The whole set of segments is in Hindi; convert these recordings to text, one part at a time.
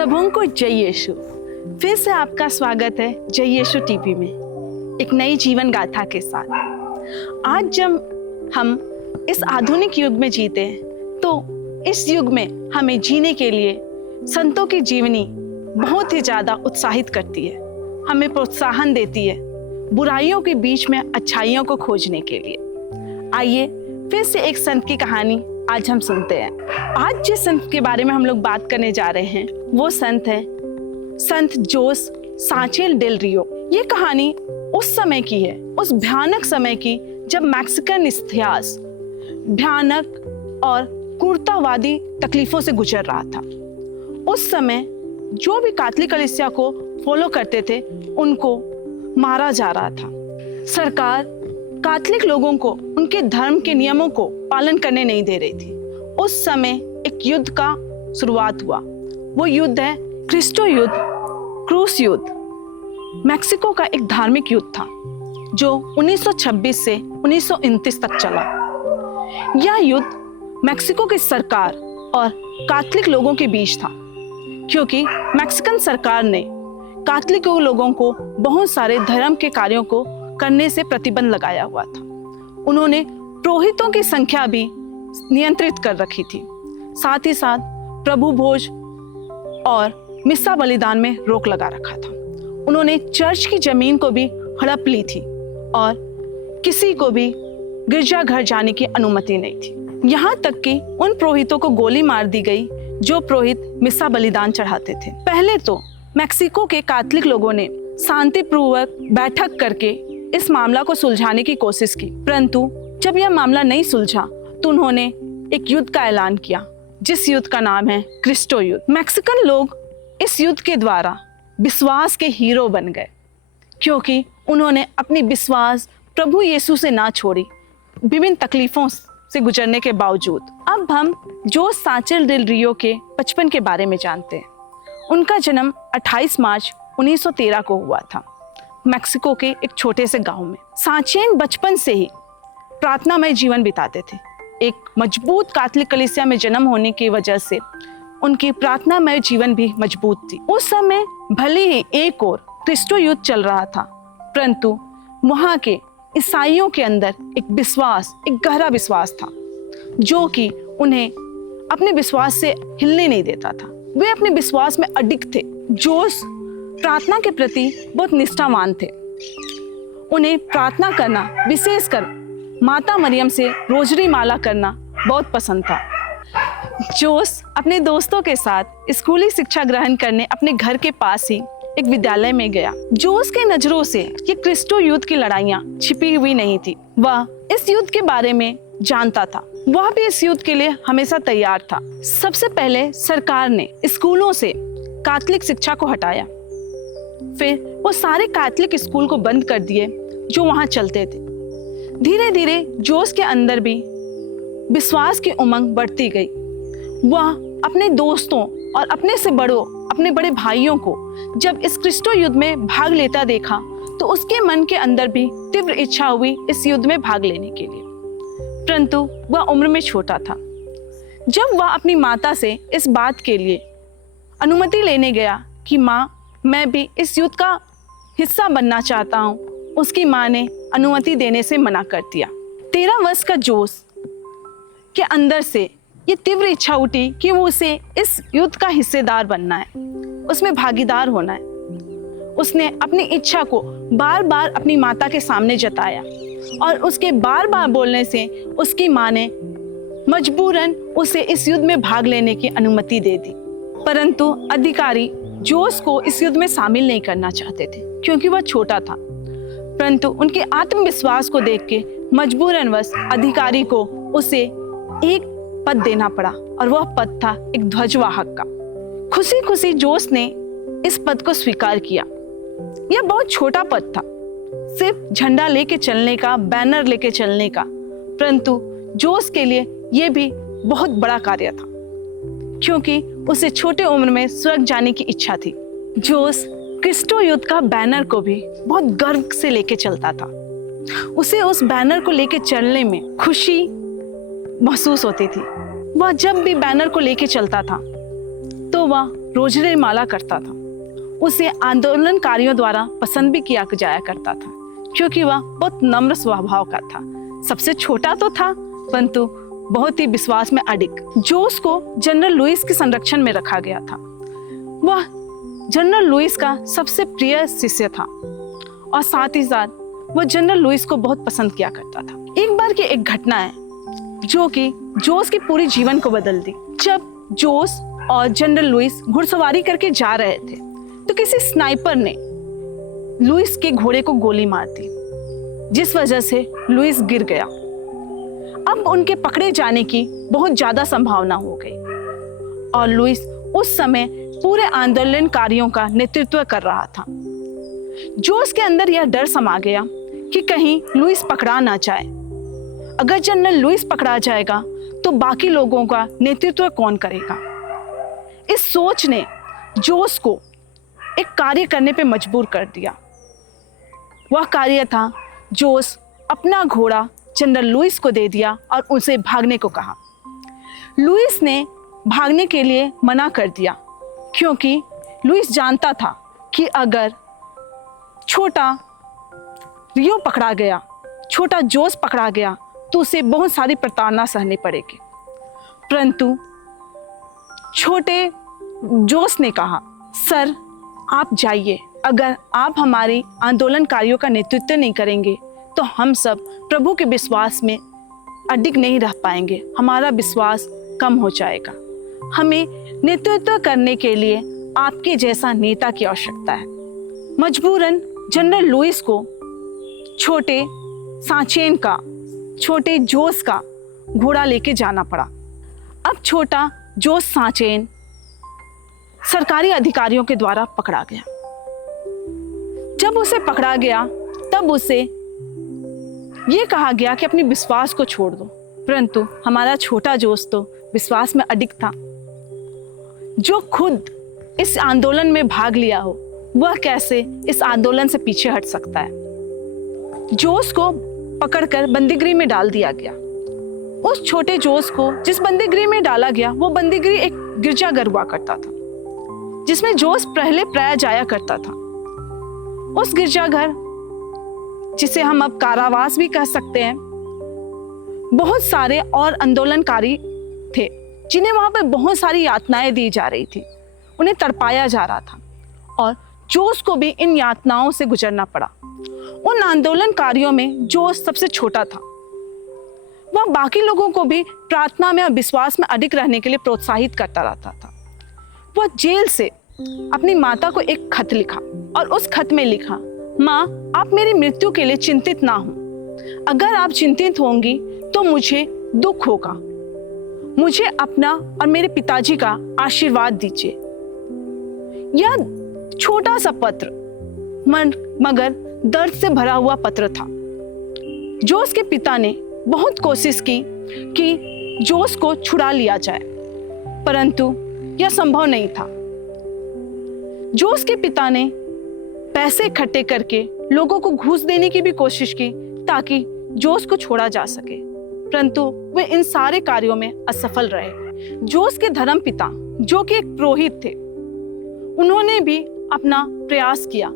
सबों को जय यीशु। फिर से आपका स्वागत है जय यीशु टीवी में एक नई जीवन गाथा के साथ। आज जब हम इस आधुनिक युग में जीते हैं तो इस युग में हमें जीने के लिए संतों की जीवनी बहुत ही ज़्यादा उत्साहित करती है, हमें प्रोत्साहन देती है बुराइयों के बीच में अच्छाइयों को खोजने के लिए। आइए फिर से एक संत की कहानी आज हम सुनते हैं। आज जिस संत के बारे में हम लोग बात करने जा रहे हैं वो संत है संत जोस सांचेल डेल रियो। ये कहानी उस समय की है, उस भयानक समय की जब मैक्सिकन इतिहास भयानक और क्रूरतावादी तकलीफों से गुजर रहा था। उस समय जो भी कैथोलिक कलीसिया को फॉलो करते थे उनको मारा जा रहा था। सरकार कैथोलिक लोगों को उनके धर्म के नियमों को पालन करने नहीं दे रही थी। उस समय एक युद्ध का शुरुआत हुआ। वो युद्ध है क्रिस्टो युद्ध, क्रूस युद्ध। मैक्सिको का एक धार्मिक युद्ध था जो 1926 से 1929 तक चला। यह युद्ध मैक्सिको की सरकार और कैथोलिक लोगों के बीच था, क्योंकि मैक्सिकन सरकार ने कैथोलिक लोगों को बहुत सारे धर्म के कार्यों को करने से प्रतिबंध लगाया हुआ था। उन्होंने पुरोहितों की संख्या भी नियंत्रित कर रखी थी। साथ ही साथ प्रभु भोज और मिस्सा बलिदान में रोक लगा रखा था। उन्होंने चर्च की जमीन को भी हड़प ली थी और किसी को भी गिरजाघर जाने की अनुमति नहीं थी। यहाँ तक कि उन पुरोहितों को गोली मार दी गई जो पुरोहित मिस्सा बलिदान चढ़ाते थे। पहले तो मैक्सिको के कैथोलिक लोगों ने शांतिपूर्वक बैठक करके इस मामला को सुलझाने की कोशिश की, परंतु जब यह मामला नहीं सुलझा तो उन्होंने एक युद्ध का ऐलान किया, जिस युद्ध का नाम है क्रिस्टो युद्ध। मैक्सिकन लोग इस युद्ध के द्वारा विश्वास के हीरो बन गए, क्योंकि उन्होंने अपनी विश्वास प्रभु यीशु से ना छोड़ी, विभिन्न तकलीफों से गुजरने के बावजूद। अब हम जोस सांचेल डेल रियो के बचपन के बारे में जानते हैं। उनका जन्म 28 मार्च 1913 को हुआ था, मैक्सिको के एक छोटे से गांव में। सांचेल बचपन से ही प्रार्थनामय जीवन बिताते थे। एक मजबूत कैथोलिक कलीसिया में जन्म होने की वजह से उनकी प्रार्थनामय जीवन भी मजबूत थी। उस समय भले ही एक और क्रिस्टो युद्ध चल रहा था, परंतु वहाँ के ईसाइयों के अंदर एक विश्वास, एक गहरा विश्वास था जो कि उन्हें अपने विश्वास से हिलने नहीं देता था। वे अपने विश्वास में अडिग थे। जोस प्रार्थना के प्रति बहुत निष्ठावान थे। उन्हें प्रार्थना करना, विशेषकर माता मरियम से रोजरी माला करना बहुत पसंद था। जोस अपने दोस्तों के साथ स्कूली शिक्षा ग्रहण करने अपने घर के पास ही एक विद्यालय में गया। जोस के नजरों से ये क्रिस्टो युद्ध की लड़ाइयाँ छिपी हुई नहीं थी। वह इस युद्ध के बारे में जानता था। वह भी इस युद्ध के लिए हमेशा तैयार था। सबसे पहले सरकार ने स्कूलों से कैथोलिक शिक्षा को हटाया, फिर वो सारे कैथोलिक स्कूल को बंद कर दिए जो वहाँ चलते थे। धीरे धीरे जोस के अंदर भी विश्वास की उमंग बढ़ती गई। वह अपने दोस्तों और अपने से बड़ों, अपने बड़े भाइयों को जब इस क्रिस्टो युद्ध में भाग लेता देखा तो उसके मन के अंदर भी तीव्र इच्छा हुई इस युद्ध में भाग लेने के लिए, परंतु वह उम्र में छोटा था। जब वह अपनी माता से इस बात के लिए अनुमति लेने गया कि माँ, मैं भी इस युद्ध का हिस्सा बनना चाहता हूँ, उसकी माँ ने अनुमति देने से मना कर दिया। 13 वर्ष का जोस के अंदर से ये तीव्र इच्छा उठी कि वो उसे इस युद्ध का हिस्सेदार बनना है, उसमें भागीदार होना है। उसने अपनी इच्छा को बार बार अपनी माता के सामने जताया और उसके बार बार बोलने से उसकी माँ ने मजबूरन उसे इस युद्ध में भाग लेने की अनुमति दे दी। परंतु अधिकारी जोस को इस युद्ध में शामिल नहीं करना चाहते थे, क्योंकि वह छोटा था। परंतु उनके आत्मविश्वास को देख के मजबूरनवश अधिकारी को उसे एक पद देना पड़ा और वह पद था एक ध्वजवाहक का। खुशी खुशी जोस ने इस पद को स्वीकार किया। यह बहुत छोटा पद था, सिर्फ झंडा लेके चलने का, बैनर लेके चलने का, परंतु जोस के लिए यह भी बहुत बड़ा कार्य था, क्योंकि उसे छोटे उम्र में स्वर्ग जाने की इच्छा थी। जोस क्रिस्टो युद्ध का बैनर को भी बहुत गर्व से लेके चलता था। उसे उस बैनर को लेके चलने में खुशी महसूस होती थी। वह जब भी बैनर को लेके चलता था तो वह रोजरी माला करता था। उसे आंदोलनकारियों द्वारा पसंद भी किया जाया करता था क्योंकि वह बहुत नम्र स्वभाव का था। सबसे छोटा तो था परंतु बहुत ही विश्वास में अडिग। जोस को जनरल लुइस के संरक्षण में रखा गया था। वह जनरल लुइस का सबसे प्रिय शिष्य था और साथ ही साथ वह जनरल लुइस को बहुत पसंद किया करता था। एक बार की एक घटना है जो कि जोस के पूरे जीवन को बदल दी। जब जोस और जनरल लुइस घुड़सवारी करके जा रहे थे तो किसी स्नाइपर ने लुइस के घोड़े को गोली मार दी, जिस वजह से लुइस गिर गया। अब उनके पकड़े जाने की बहुत ज्यादा संभावना हो गई और लुइस उस समय पूरे आंदोलनकारियों का नेतृत्व कर रहा था। जोस के अंदर यह डर समा गया कि कहीं लुइस पकड़ा ना जाए। अगर जनरल लुइस पकड़ा जाएगा तो बाकी लोगों का नेतृत्व कौन करेगा। इस सोच ने जोस को एक कार्य करने पे मजबूर कर दिया। वह कार्य था, जोस अपना घोड़ा जनरल लुइस को दे दिया और उसे भागने को कहा। लुइस ने भागने के लिए मना कर दिया क्योंकि लुइस जानता था कि अगर छोटा रियो पकड़ा गया, छोटा जोस पकड़ा गया तो उसे बहुत सारी प्रताड़ना सहनी पड़ेगी। परंतु छोटे जोस ने कहा, सर आप जाइए, अगर आप हमारे आंदोलनकारियों का नेतृत्व नहीं करेंगे तो हम सब प्रभु के विश्वास में अडिग नहीं रह पाएंगे, हमारा विश्वास कम हो जाएगा। हमें नेतृत्व करने के लिए आपके जैसा नेता की आवश्यकता है। मजबूरन जनरल लुइस को छोटे सांचेन का, छोटे जोस का घोड़ा लेके जाना पड़ा। अब छोटा जोस सांचेन सरकारी अधिकारियों के द्वारा पकड़ा गया। जब उसे पकड़ा गया तब उसे ये कहा गया कि अपने विश्वास को छोड़ दो, परंतु हमारा छोटा जोस तो विश्वास में अडिग था। जो खुद इस आंदोलन में भाग लिया हो वह कैसे इस आंदोलन से पीछे हट सकता है। जोस को पकड़कर बंदीगृह में डाल दिया गया। उस छोटे जोस को जिस बंदीगृह में डाला गया वो बंदीगृह एक गिरजाघर हुआ करता था जिसमें जोस पहले प्राय जाया करता था। उस गिरजाघर, जिसे हम अब कारावास भी कह सकते हैं, बहुत सारे और आंदोलनकारी थे जिन्हें वहां पर बहुत सारी यातनाएं दी जा रही थी, उन्हें तड़पाया जा रहा था और जोस को भी इन यातनाओं से गुजरना पड़ा। उन आंदोलनकारियों में जोस सबसे छोटा था। वह बाकी लोगों को भी प्रार्थना में और विश्वास में अडिग रहने के लिए प्रोत्साहित करता रहता था। वह जेल से अपनी माता को एक खत लिखा और उस खत में लिखा, माँ आप मेरी मृत्यु के लिए चिंतित ना हो, अगर आप चिंतित होंगी तो मुझे दुख होगा। मुझे अपना और मेरे पिताजी का आशीर्वाद दीजिए। यह छोटा सा पत्र मगर दर्द से भरा हुआ पत्र था। जोस के पिता ने बहुत कोशिश की कि जोस को छुड़ा लिया जाए, परंतु यह संभव नहीं था। जोस के पिता ने पैसे इकट्ठे करके लोगों को घूस देने की भी कोशिश की ताकि जोस को छोड़ा जा सके, परंतु वे इन सारे कार्यों में असफल रहे। जोस के धर्म पिता, जो कि एक पुरोहित थे, उन्होंने भी अपना प्रयास किया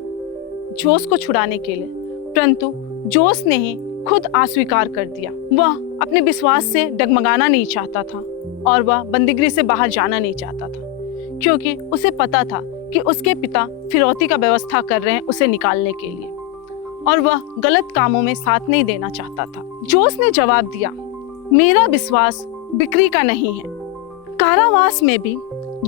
जोस को छुड़ाने के लिए, परंतु जोस ने ही खुद अस्वीकार कर दिया। वह अपने विश्वास से डगमगाना नहीं चाहता था और वह बंदीगृह से बाहर जाना नहीं चाहता था क्योंकि उसे पता था कि उसके पिता फिरौती का व्यवस्था कर रहे हैं उसे निकालने के लिए और वह गलत कामों में साथ नहीं देना चाहता था। जोस ने जवाब दिया, मेरा विश्वास बिक्री का नहीं है। कारावास में भी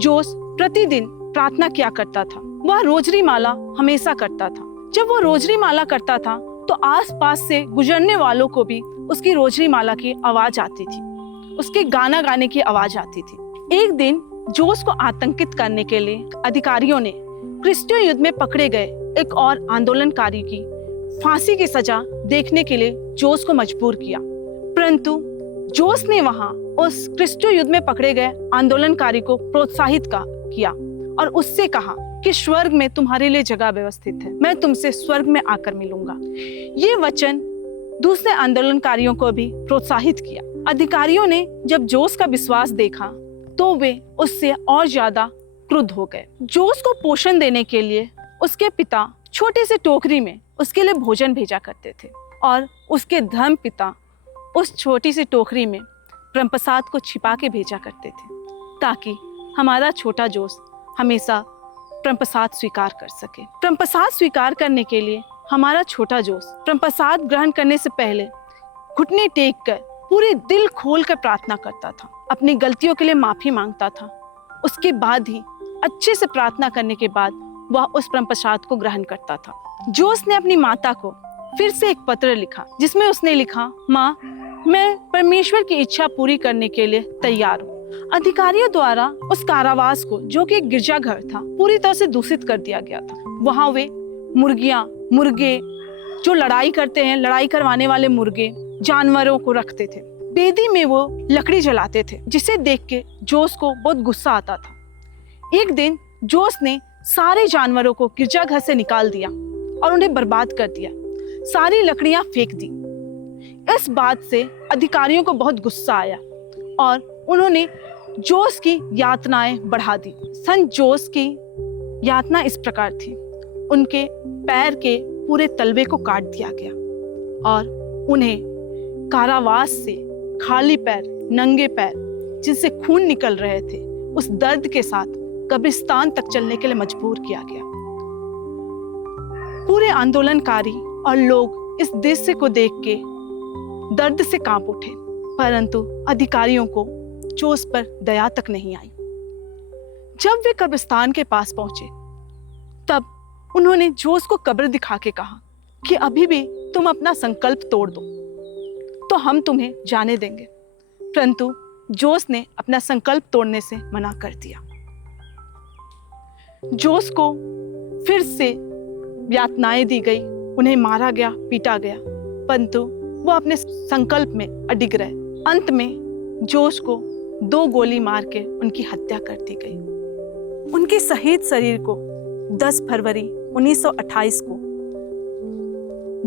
जोस प्रतिदिन प्रार्थना किया करता था। वह रोजरी माला हमेशा करता था। जब वो रोजरी माला करता था तो आसपास से गुजरने वालों को भी उसकी रोजरी माला की आवाज आती थी, उसके गाना गाने की आवाज आती थी। एक दिन जोस को आतंकित करने के लिए अधिकारियों ने क्रिस्टियो युद्ध में पकड़े गए एक और आंदोलनकारी की फांसी की सजा देखने के लिए जोस को मजबूर किया, परंतु जोस ने वहां उस क्रिस्टियो युद्ध में पकड़े गए आंदोलनकारी को प्रोत्साहित किया और उससे कहा कि स्वर्ग में तुम्हारे लिए जगह व्यवस्थित है, मैं तुमसे स्वर्ग में आकर मिलूंगा। ये वचन दूसरे आंदोलनकारियों को भी प्रोत्साहित किया। अधिकारियों ने जब जोस का विश्वास देखा तो वे उससे और ज्यादा क्रुद्ध हो गए। जोस को पोषण देने के लिए उसके पिता छोटे से टोकरी में उसके लिए भोजन भेजा करते थे और उसके धर्म पिता उस छोटी सी टोकरी में परमप्रसाद को छिपा के भेजा करते थे ताकि हमारा छोटा जोस हमेशा परमप्रसाद स्वीकार कर सके। परमप्रसाद स्वीकार करने के लिए हमारा छोटा जोस परमप्रसाद ग्रहण करने से पहले घुटने टेक कर पूरे दिल खोल कर प्रार्थना करता था, अपनी गलतियों के लिए माफी मांगता था। उसके बाद ही अच्छे से प्रार्थना करने के बाद वह उस परमप्रसाद को ग्रहण करता था। जोस ने अपनी माता को फिर से एक पत्र लिखा जिसमें उसने लिखा, माँ, मैं परमेश्वर की इच्छा पूरी करने के लिए तैयार हूँ। अधिकारियों द्वारा उस कारावास को, जो कि एक गिरजाघर था, पूरी तरह से दूषित कर दिया गया था। वहाँ वे मुर्गियां, मुर्गे जो लड़ाई करते हैं, लड़ाई करवाने वाले मुर्गे, जानवरों को रखते थे। बेदी में वो लकड़ी जलाते थे, जिसे देख के जोस को बहुत गुस्सा आता था। एक दिन जोस ने सारे जानवरों को गिरजाघर से निकाल दिया और उन्हें बर्बाद कर दिया, सारी लकड़ियां फेंक दी। इस बात से अधिकारियों को बहुत गुस्सा आया और उन्होंने जोस की यातनाएं बढ़ा दी। संत जोस की यातना इस प्रकार थी, उनके पैर के पूरे तलवे को काट दिया गया और उन्हें कारावास से खाली पैर, नंगे पैर, जिनसे खून निकल रहे थे, उस दर्द के साथ कब्रिस्तान तक चलने के लिए मजबूर किया गया। पूरे आंदोलनकारी और लोग इस दृश्य को देख के दर्द से कांप उठे, परंतु अधिकारियों को जोस पर दया तक नहीं आई। जब वे कब्रिस्तान के पास पहुंचे तब उन्होंने जोस को कब्र दिखा के कहा कि अभी भी तुम अपना संकल्प तोड़ दो तो हम तुम्हें जाने देंगे, परंतु जोस ने अपना संकल्प तोड़ने से मना कर दिया। जोस को फिर से यातनाएं दी गई, उन्हें मारा गया, पीटा गया, परंतु वो अपने संकल्प में अडिग रहे। अंत में जोस को 2 गोली मार के उनकी हत्या कर दी गई। उनके शहीद शरीर को 10 फरवरी 1928 को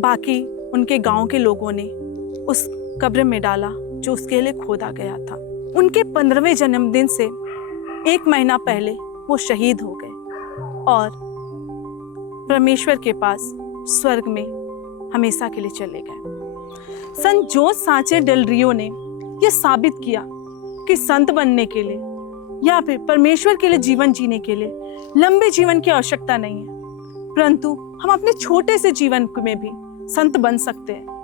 बाकी उनके गांव के लोगों ने उस कब्र में डाला जो उसके लिए खोदा गया था। उनके 15वें जन्मदिन से 1 महीना पहले वो शहीद हो गए और परमेश्वर के पास स्वर्ग में हमेशा के लिए चले गए। संत जोस सांचे डेल रियो ने यह साबित किया कि संत बनने के लिए या फिर परमेश्वर के लिए जीवन जीने के लिए लंबे जीवन की आवश्यकता नहीं है, परंतु हम अपने छोटे से जीवन में भी संत बन सकते हैं,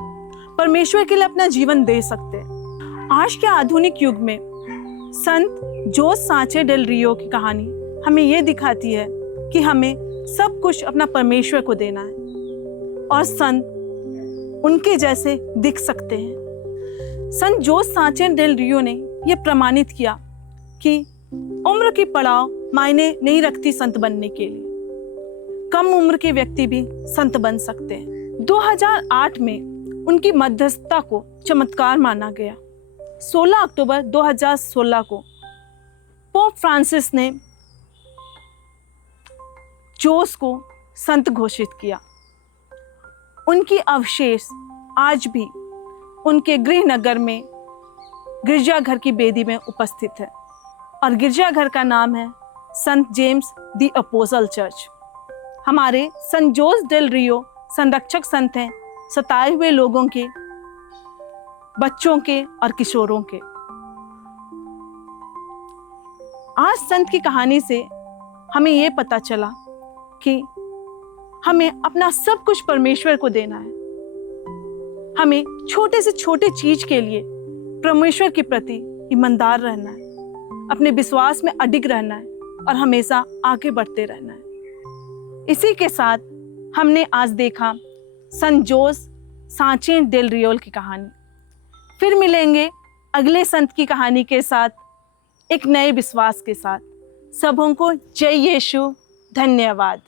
परमेश्वर के लिए अपना जीवन दे सकते हैं। आज के आधुनिक युग में संत जोस सांचे डेल रियो की कहानी हमें यह दिखाती है कि हमें सब कुछ अपना परमेश्वर को देना है और संत उनके जैसे दिख सकते हैं। संत जोस सांचे डेल रियो ने यह प्रमाणित किया कि उम्र की पड़ाव मायने नहीं रखती संत बनने के लिए, कम उम्र के व्यक्ति भी संत बन सकते हैं। 2008 में उनकी मध्यस्थता को चमत्कार माना गया। 16 अक्टूबर 2016 को पोप फ्रांसिस ने जोस को संत घोषित किया। उनकी अवशेष आज भी उनके गृह नगर में गिरजाघर की बेदी में उपस्थित है और गिरजाघर का नाम है संत जेम्स द अपोस्टल चर्च। हमारे संत जोस डेल रियो संरक्षक संत हैं सताए हुए लोगों के, बच्चों के और किशोरों के। आज संत की कहानी से हमें यह पता चला कि हमें अपना सब कुछ परमेश्वर को देना है। हमें छोटे से छोटे चीज के लिए परमेश्वर के प्रति ईमानदार रहना है, अपने विश्वास में अडिग रहना है और हमेशा आगे बढ़ते रहना है। इसी के साथ हमने आज देखा संत जोस सांचे डेल रियोल की कहानी। फिर मिलेंगे अगले संत की कहानी के साथ, एक नए विश्वास के साथ। सबों को जय यीशु। धन्यवाद।